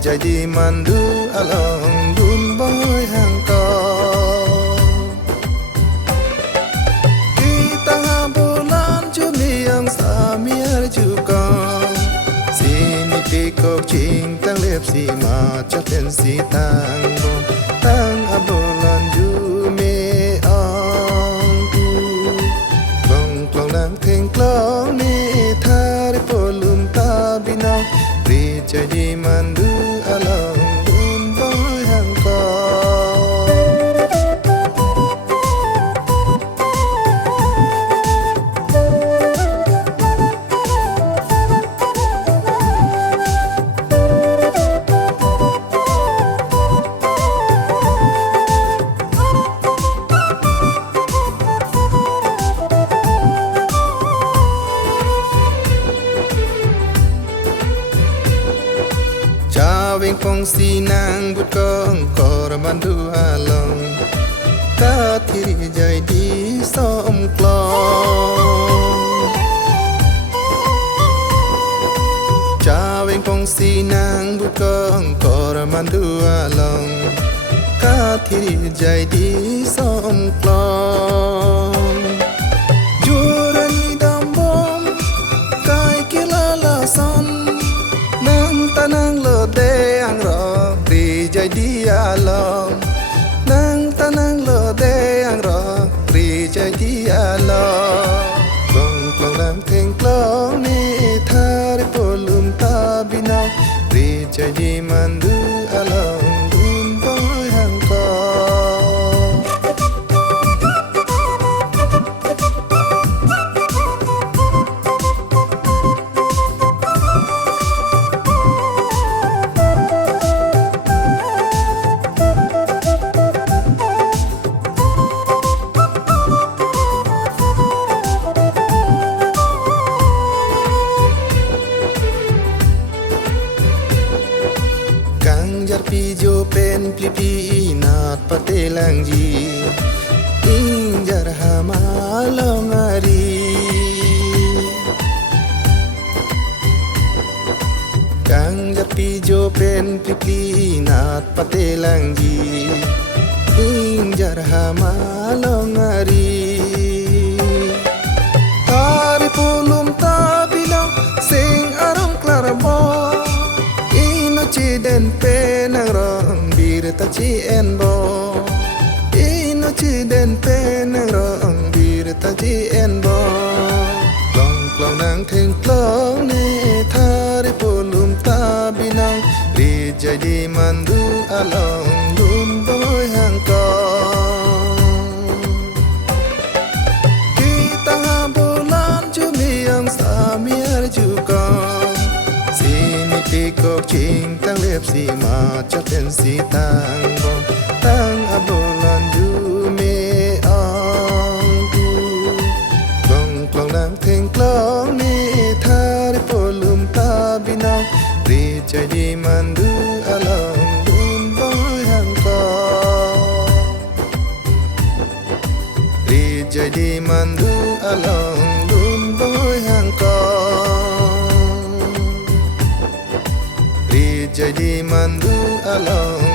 jadi mandu along dun boy hang ko kita bulan cumi yang samiar juga sini pikok cing tang lep si ma cho ten si tang bom tang abulan jume ang tu klong klong nang theng klong ni thari polum ta binong ri jadi mandu along dun boy hang ko Wing pong sinang but kong kor mandu along ka thiri jai di som klong cha wing pong sinang but kong kor mandu along ka thiri jai di som klong jurani dambom kai kilala son nang tanang lo de ang ro ri jadi along nang tanang lo de ang ro ri jadi along klong klong nang theng klong ni thari polum ta binong ri jadi mandu along dun boy hang ko pijo pen pipi nat patelang ji injar hamalong ari kang jar pijo pen pipi nat patelang ji injar hamalong ari tari pulum tabilang sing arong klarabo den pe nang rong bir ta chi en bo ino chi den pe nang rong bir ta chi en bo klong klong nang theng klong ni thari polum ta binang ri jadi mandu along dun boy hang ko kita bulan cumi yang samiar juga sini pikok cing tang lep si ma cho ten si tang bom tang abulan jume ang tu klong klong nang theng klong ni thari polum ta binong ri jadi mandu along dun boy hang ko ri jadi mandu along dun boy hang ko jadi mandu along